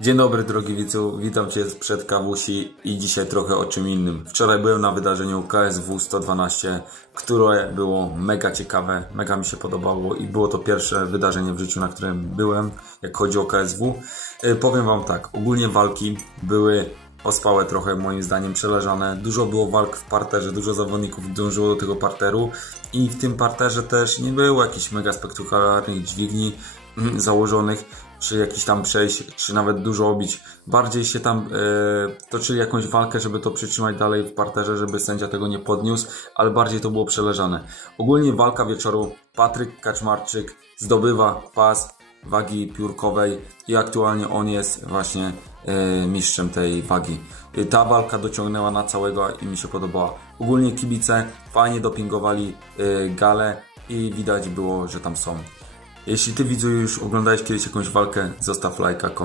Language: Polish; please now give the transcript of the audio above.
Dzień dobry drogi widzu, witam Cię przed kawusi i dzisiaj trochę o czym innym. Wczoraj byłem na wydarzeniu KSW 112, które było mega ciekawe, mega mi się podobało i było to pierwsze wydarzenie w życiu, na którym byłem, jak chodzi o KSW. Y, Powiem Wam tak, ogólnie walki były ospałe trochę moim zdaniem, przeleżane. Dużo było walk w parterze, dużo zawodników dążyło do tego parteru i w tym parterze też nie było jakichś mega spektakularnych dźwigni mm, założonych, czy jakichś tam przejść, czy nawet dużo obić. Bardziej się tam e, toczyli jakąś walkę, żeby to przytrzymać dalej w parterze, żeby sędzia tego nie podniósł, ale bardziej to było przeleżane. Ogólnie walka wieczoru, Patryk Kaczmarczyk zdobywa pas wagi piórkowej i aktualnie on jest właśnie e, mistrzem tej wagi. E, Ta walka dociągnęła na całego i mi się podobała. Ogólnie kibice fajnie dopingowali e, galę i widać było, że tam są. Jeśli ty widzu już oglądałeś kiedyś jakąś walkę, zostaw lajka, komentarz.